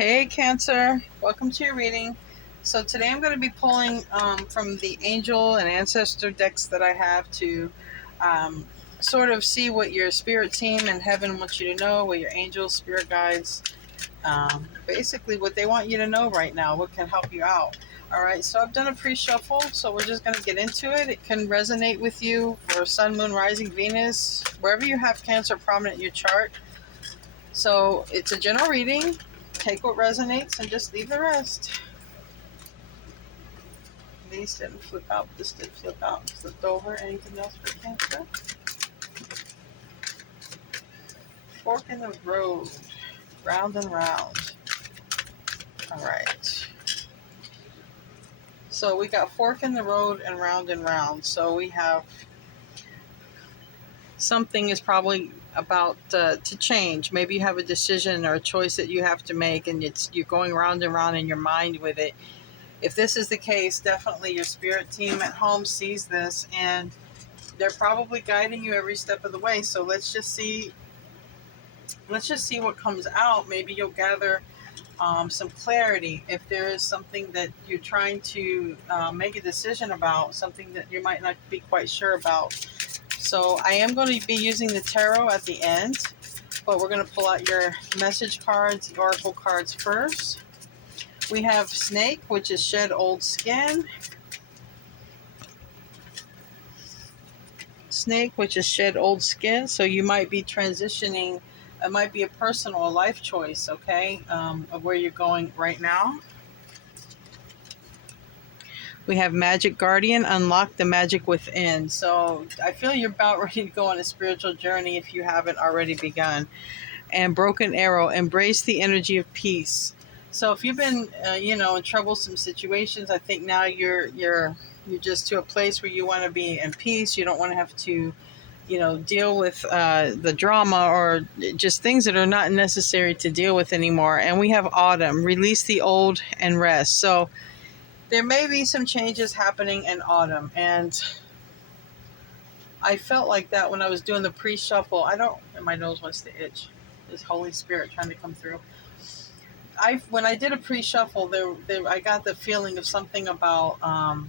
Hey Cancer, welcome to your reading. So today I'm going to be pulling from the angel and ancestor decks that I have to um, sort of see what your spirit team and heaven wants you to know, what your angels, spirit guides, basically what they want you to know right now, what can help you out. All right, so I've done a pre-shuffle, so we're just going to get into it. It can resonate with you for Sun, Moon, Rising, Venus, wherever you have Cancer prominent in your chart. So it's a general reading. Take what resonates and just leave the rest. These didn't flip out. This did flip out. Flipped over. Anything else for Cancer? Fork in the road. Round and round. All right. So we got fork in the road and round and round. So we have something is probably about to change. Maybe you have a decision or a choice that you have to make, and you're going round and round in your mind with it. If this is the case, definitely your spirit team at home sees this, and they're probably guiding you every step of the way. So let's just see what comes out. Maybe you'll gather some clarity if there is something that you're trying to make a decision about, something that you might not be quite sure about. So I am going to be using the tarot at the end, but we're going to pull out your message cards, the oracle cards first. We have snake, which is shed old skin. Snake, which is shed old skin. So you might be transitioning. It might be a personal, a life choice, okay, of where you're going right now. We have magic guardian, unlock the magic within. So I feel you're about ready to go on a spiritual journey if you haven't already begun. And broken arrow, embrace the energy of peace. So if you've been, in troublesome situations, I think now you're just to a place where you want to be in peace. You don't want to have to, deal with the drama or just things that are not necessary to deal with anymore. And we have autumn, release the old and rest. So there may be some changes happening in autumn, and I felt like that when I was doing the pre-shuffle. And my nose wants to itch. There's Holy Spirit trying to come through. When I did a pre-shuffle, I got the feeling of something about autumn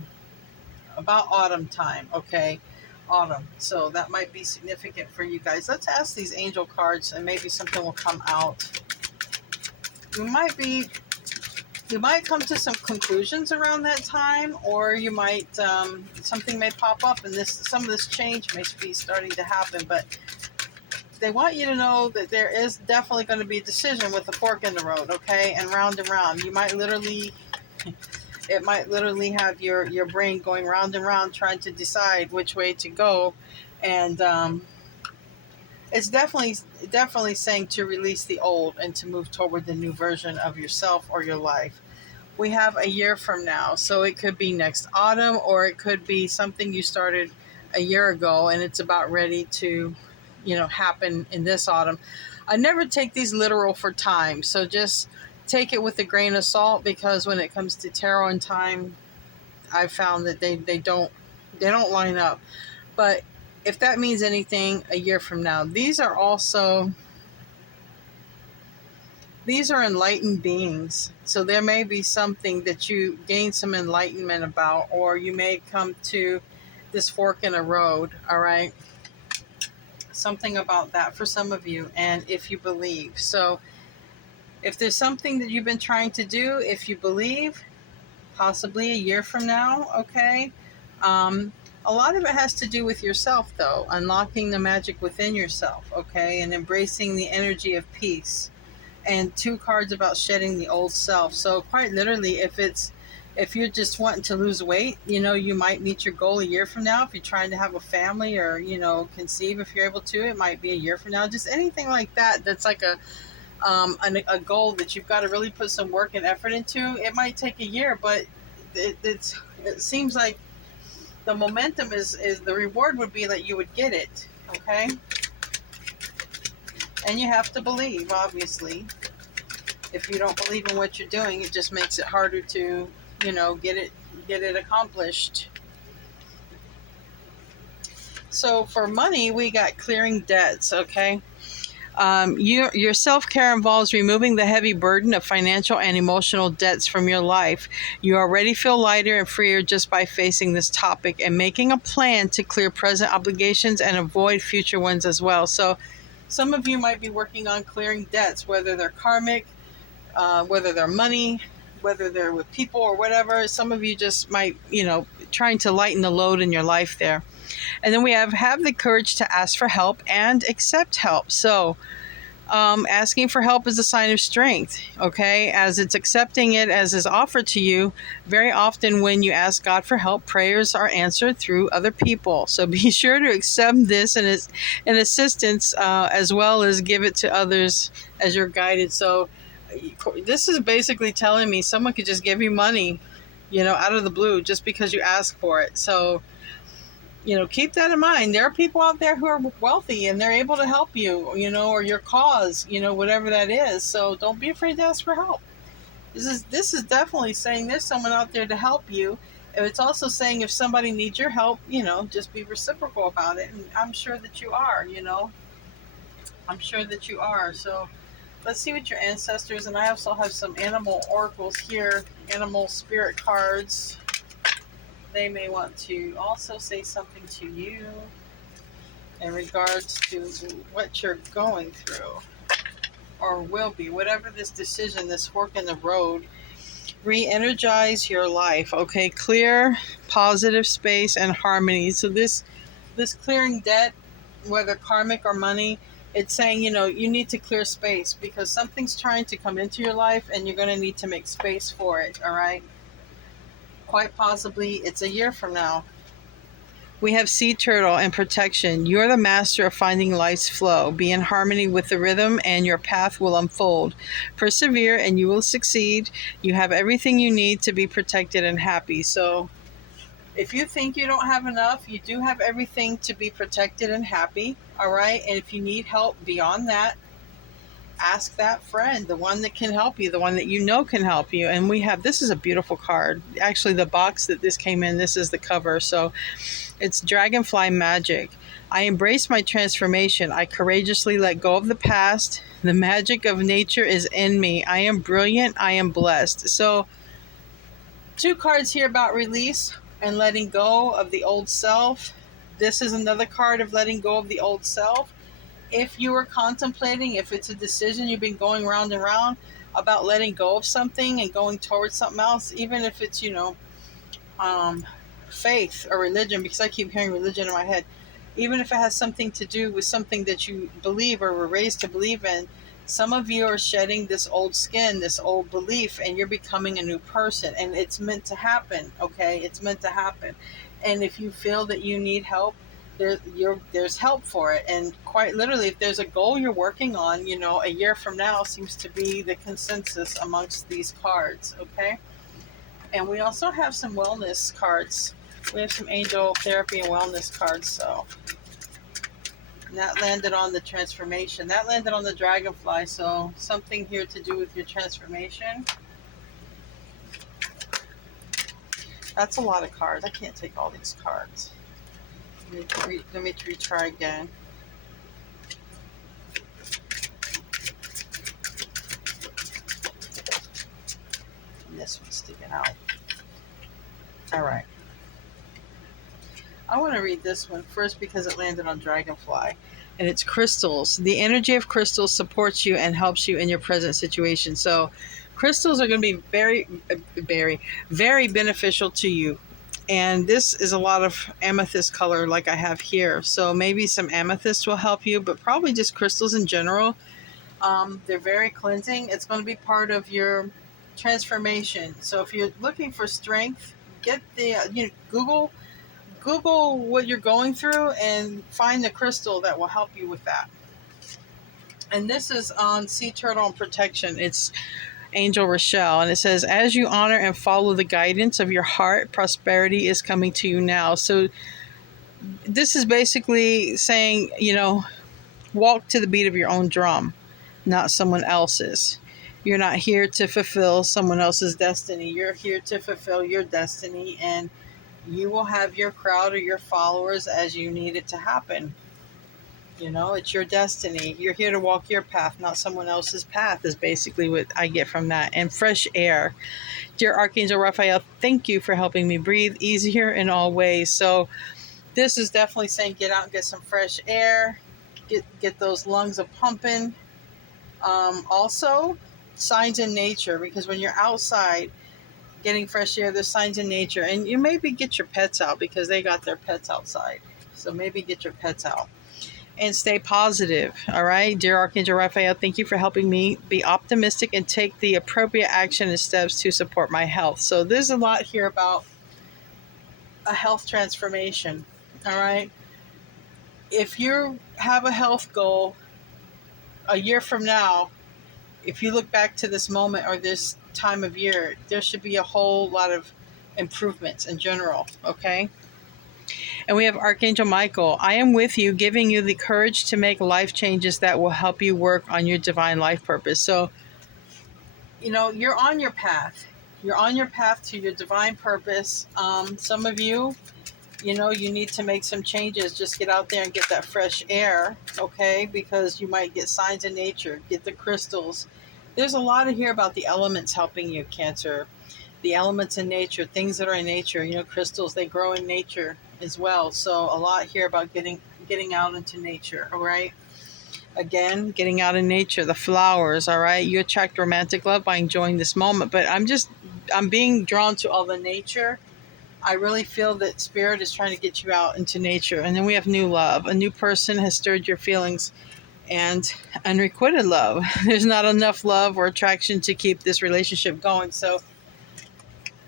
time. Okay, autumn. So that might be significant for you guys. Let's ask these angel cards, and maybe something will come out. You might come to some conclusions around that time, or you might something may pop up, and some of this change may be starting to happen. But they want you to know that there is definitely going to be a decision with the fork in the road, okay, and round. You might literally, it might literally have your brain going round and round trying to decide which way to go, and it's definitely saying to release the old and to move toward the new version of yourself or your life. We have a year from now, so it could be next autumn, or it could be something you started a year ago and it's about ready to happen in this autumn. I never take these literal for time, so just take it with a grain of salt, because when it comes to tarot and time, I've found that they don't line up. But if that means anything, a year from now, these are enlightened beings. So there may be something that you gain some enlightenment about, or you may come to this fork in a road, all right? Something about that for some of you, and if you believe. So if there's something that you've been trying to do, if you believe, possibly a year from now, okay? A lot of it has to do with yourself, though, unlocking the magic within yourself, okay, and embracing the energy of peace. And 2 cards about shedding the old self. So quite literally, if you're just wanting to lose weight, you might meet your goal a year from now. If you're trying to have a family, or conceive, if you're able to, it might be a year from now. Just anything like that, that's like a goal that you've got to really put some work and effort into. It might take a year, but it seems like the momentum is the reward would be that you would get it, okay? And you have to believe, obviously. If you don't believe in what you're doing, it just makes it harder to, get it accomplished. So for money, we got clearing debts, okay? Your self-care involves removing the heavy burden of financial and emotional debts from your life. You already feel lighter and freer just by facing this topic and making a plan to clear present obligations and avoid future ones as well. So some of you might be working on clearing debts, whether they're karmic, whether they're money, whether they're with people or whatever. Some of you just might, trying to lighten the load in your life there. And then we have the courage to ask for help and accept help. So asking for help is a sign of strength, okay? As it's accepting it as is offered to you. Very often when you ask God for help, prayers are answered through other people. So be sure to accept this and assistance, as well as give it to others as you're guided. So this is basically telling me someone could just give you money, out of the blue just because you ask for it. So keep that in mind. There are people out there who are wealthy and they're able to help you, or your cause, whatever that is. So don't be afraid to ask for help. This is definitely saying there's someone out there to help you. And it's also saying if somebody needs your help, just be reciprocal about it. And I'm sure that you are, I'm sure that you are. So let's see what your ancestors, and I also have some animal oracles here, animal spirit cards. They may want to also say something to you in regards to what you're going through or will be, whatever this decision, this fork in the road. Re-energize your life, okay? Clear, positive space and harmony. So this clearing debt, whether karmic or money, it's saying, you need to clear space because something's trying to come into your life and you're going to need to make space for it, all right? Quite possibly it's a year from now. We have sea turtle and protection. You're the master of finding life's flow. Be in harmony with the rhythm and your path will unfold. Persevere and you will succeed. You have everything you need to be protected and happy. So if you think you don't have enough, you do have everything to be protected and happy. All right. And if you need help beyond that, ask that friend, the one that can help you, the one that can help you. And this is a beautiful card. Actually, the box that this came in, this is the cover. So it's Dragonfly Magic. I embrace my transformation. I courageously let go of the past. The magic of nature is in me. I am brilliant. I am blessed. So 2 cards here about release and letting go of the old self. This is another card of letting go of the old self. If you were contemplating, if it's a decision you've been going round and round about letting go of something and going towards something else, even if it's, faith or religion, because I keep hearing religion in my head, even if it has something to do with something that you believe or were raised to believe in, some of you are shedding this old skin, this old belief, and you're becoming a new person. And it's meant to happen, okay? It's meant to happen. And if you feel that you need help, there's help for it. And quite literally, if there's a goal you're working on, a year from now seems to be the consensus amongst these cards, okay? And we also have some wellness cards. We have some angel therapy and wellness cards. So and that landed on the transformation. That landed on the dragonfly. So something here to do with your transformation. That's a lot of cards. I can't take all these cards. Let me retry again. And this one's sticking out. All right. I want to read this one first because it landed on Dragonfly. And it's crystals. The energy of crystals supports you and helps you in your present situation. So crystals are going to be very, very, very beneficial to you. And this is a lot of amethyst color like I have here. So maybe some amethyst will help you, but probably just crystals in general. They're very cleansing. It's going to be part of your transformation. So if you're looking for strength, get the, Google what you're going through and find the crystal that will help you with that. And this is on Sea Turtle and Protection. It's Angel Rochelle. And it says, as you honor and follow the guidance of your heart, prosperity is coming to you now. So this is basically saying, walk to the beat of your own drum, not someone else's. You're not here to fulfill someone else's destiny. You're here to fulfill your destiny, and you will have your crowd or your followers as you need it to happen. It's your destiny. You're here to walk your path, not someone else's path, is basically what I get from that. And fresh air. Dear Archangel Raphael, thank you for helping me breathe easier in all ways. So this is definitely saying get out and get some fresh air, get those lungs a pumping. Also, signs in nature, because when you're outside getting fresh air, there's signs in nature. And you maybe get your pets out because they got their pets outside. So maybe get your pets out. And stay positive. All right. Dear Archangel Raphael, thank you for helping me be optimistic and take the appropriate action and steps to support my health. So there's a lot here about a health transformation. All right. If you have a health goal a year from now, if you look back to this moment or this time of year, there should be a whole lot of improvements in general. Okay. And we have Archangel Michael. I am with you, giving you the courage to make life changes that will help you work on your divine life purpose. So, you're on your path. You're on your path to your divine purpose. Some of you, you need to make some changes. Just get out there and get that fresh air, okay? Because you might get signs in nature. Get the crystals. There's a lot to hear about the elements helping you, Cancer. The elements in nature, things that are in nature, crystals, they grow in nature as well. So a lot here about getting out into nature, all right? Again, getting out in nature, the flowers, all right? You attract romantic love by enjoying this moment, but I'm being drawn to all the nature. I really feel that Spirit is trying to get you out into nature. And then we have new love. A new person has stirred your feelings, and unrequited love. There's not enough love or attraction to keep this relationship going. So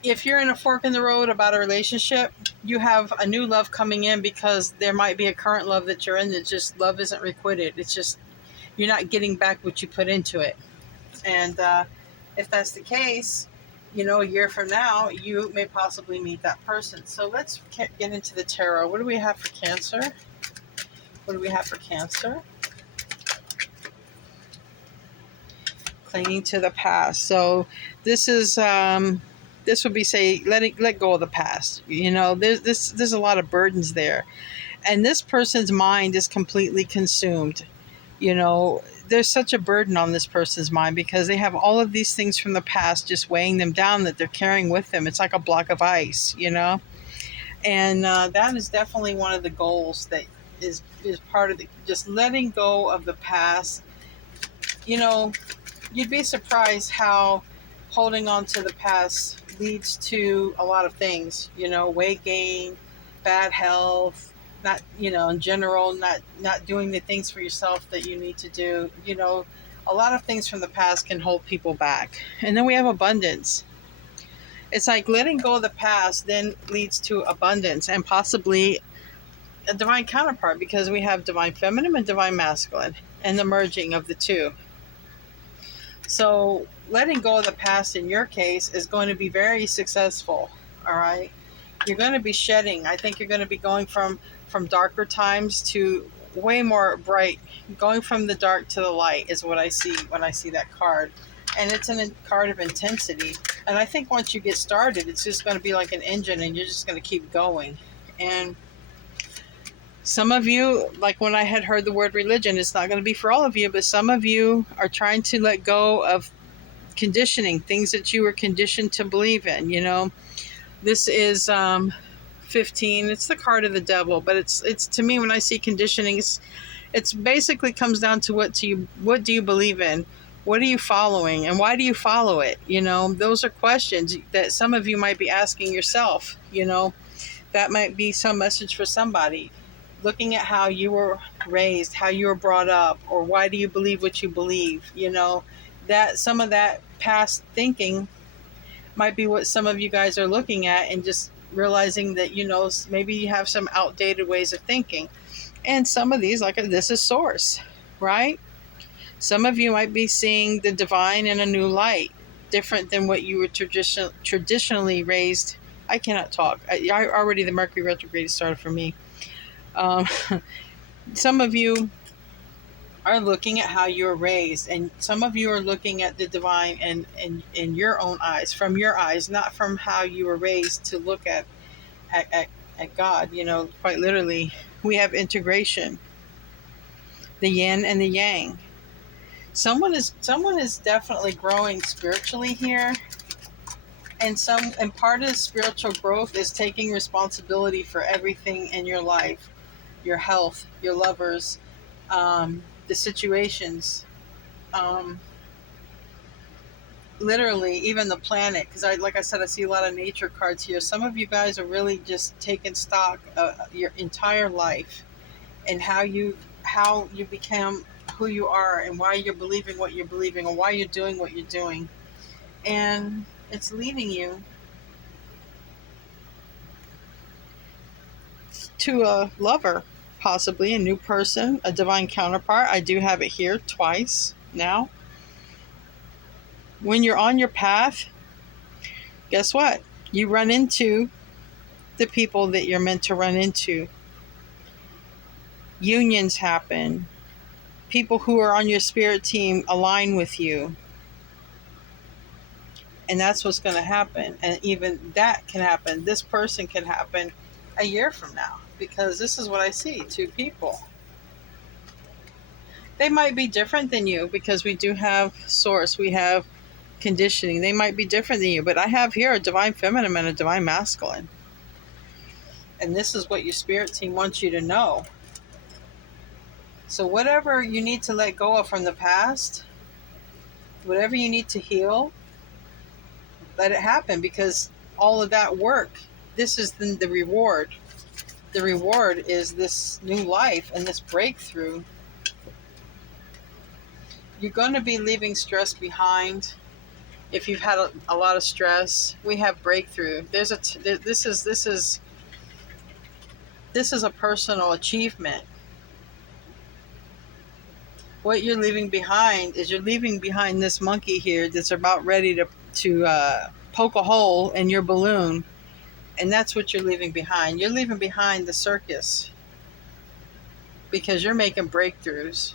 if you're in a fork in the road about a relationship, you have a new love coming in, because there might be a current love that you're in that just love isn't requited. It's just you're not getting back what you put into it. And if that's the case, a year from now, you may possibly meet that person. So let's get into the tarot. What do we have for Cancer? What do we have for Cancer? Clinging to the past. So this is this would be let go of the past. There's a lot of burdens there, and this person's mind is completely consumed. There's such a burden on this person's mind because they have all of these things from the past just weighing them down that they're carrying with them. It's like a block of ice, and that is definitely one of the goals that is part of just letting go of the past. You'd be surprised how holding on to the past leads to a lot of things, weight gain, bad health, not, in general, not doing the things for yourself that you need to do. A lot of things from the past can hold people back. And then we have abundance. It's like letting go of the past then leads to abundance and possibly a divine counterpart, because we have divine feminine and divine masculine and the merging of the two. So letting go of the past in your case is going to be very successful. All right. You're going to be shedding. I think you're going to be going from darker times to way more bright. Going from the dark to the light is what I see when I see that card. And it's a card of intensity. And I think once you get started, it's just going to be like an engine, and you're just going to keep going. And some of you, like when I had heard the word religion, it's not going to be for all of you, but some of you are trying to let go of conditioning, things that you were conditioned to believe in. This is 15. It's the card of the devil, but it's to me, when I see conditioning, it's basically comes down to what do you believe in? What are you following, and why do you follow it? Those are questions that some of you might be asking yourself. That might be some message for somebody. Looking at how you were raised, how you were brought up, or why do you believe what you believe? That some of that past thinking might be what some of you guys are looking at, and just realizing that, maybe you have some outdated ways of thinking. And some of these, like this is source, right? Some of you might be seeing the divine in a new light, different than what you were traditionally raised. I cannot talk. I already, the Mercury retrograde started for me. Some of you are looking at how you were raised, and some of you are looking at the divine in your own eyes, from your eyes, not from how you were raised to look at God. Quite literally, we have integration. the yin and the yang. Someone is definitely growing spiritually here, and part of the spiritual growth is taking responsibility for everything in your life, your health, your lovers, the situations, um, literally even the planet. Because like I said, I see a lot of nature cards here. Some of you guys are really just taking stock of your entire life and how you become who you are and why you're believing what you're believing and why you're doing what you're doing, and it's leading you to a lover, possibly a new person, a divine counterpart. I do have it here twice now. When you're on your path, guess what? You run into the people that you're meant to run into. Unions happen. People who are on your spirit team align with you. And that's what's going to happen. And even that can happen. This person can happen a year from now, because this is what I see. Two people. They might be different than you, because we do have source. We have conditioning. They might be different than you. But I have here a divine feminine and a divine masculine. And this is what your spirit team wants you to know. So whatever you need to let go of from the past, whatever you need to heal, let it happen, because all of that work, this is the reward. The reward is this new life and this breakthrough. You're going to be leaving stress behind. If you've had a lot of stress, we have breakthrough. This is a personal achievement. What you're leaving behind is you're leaving behind this monkey here that's about ready to poke a hole in your balloon. And that's what you're leaving behind. You're leaving behind the circus, because you're making breakthroughs.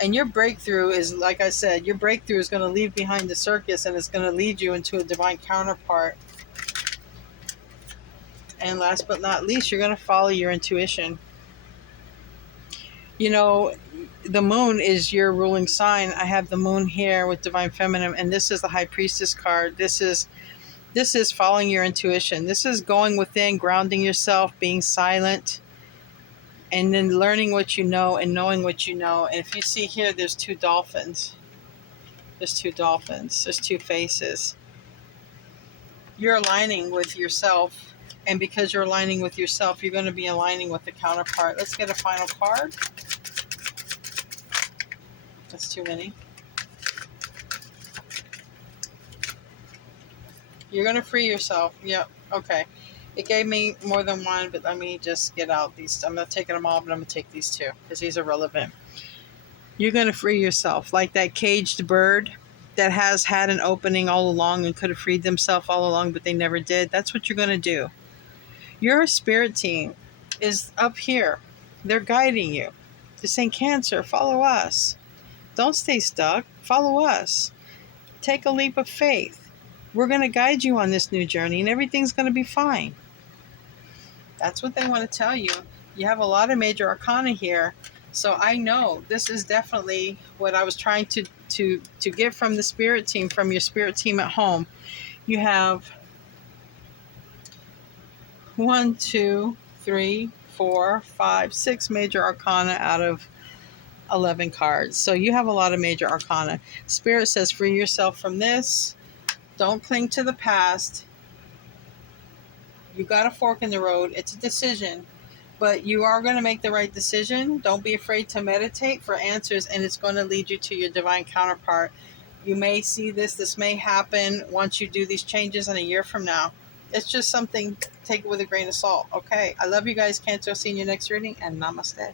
And your breakthrough is, like I said, your breakthrough is going to leave behind the circus, and it's going to lead you into a divine counterpart. And last but not least, you're going to follow your intuition. You know, the moon is your ruling sign. I have the moon here with divine feminine, and this is the high priestess card. This is following your intuition. This is going within, grounding yourself, being silent, and then learning what you know and knowing what you know. And if you see here, there's two dolphins. There's two dolphins. There's two faces. You're aligning with yourself. And because you're aligning with yourself, you're going to be aligning with the counterpart. Let's get a final card. That's too many. You're going to free yourself. Yep. Okay. It gave me more than one, but let me just get out these. I'm not taking them all, but I'm going to take these two because these are relevant. You're going to free yourself, like that caged bird that has had an opening all along and could have freed themselves all along, but they never did. That's what you're going to do. Your spirit team is up here. They're guiding you. They're saying, Cancer, follow us. Don't stay stuck. Follow us. Take a leap of faith. We're going to guide you on this new journey, and everything's going to be fine. That's what they want to tell you. You have a lot of major arcana here. So I know this is definitely what I was trying to get from the spirit team, from your spirit team at home. You have 1, 2, 3, 4, 5, 6 major arcana out of 11 cards. So you have a lot of major arcana. Spirit says free yourself from this. Don't cling to the past. You got a fork in the road. It's a decision. But you are going to make the right decision. Don't be afraid to meditate for answers, and it's going to lead you to your divine counterpart. You may see this. This may happen once you do these changes in a year from now. It's just something, take it with a grain of salt. Okay. I love you guys, Cancer. See you in your next reading, and namaste.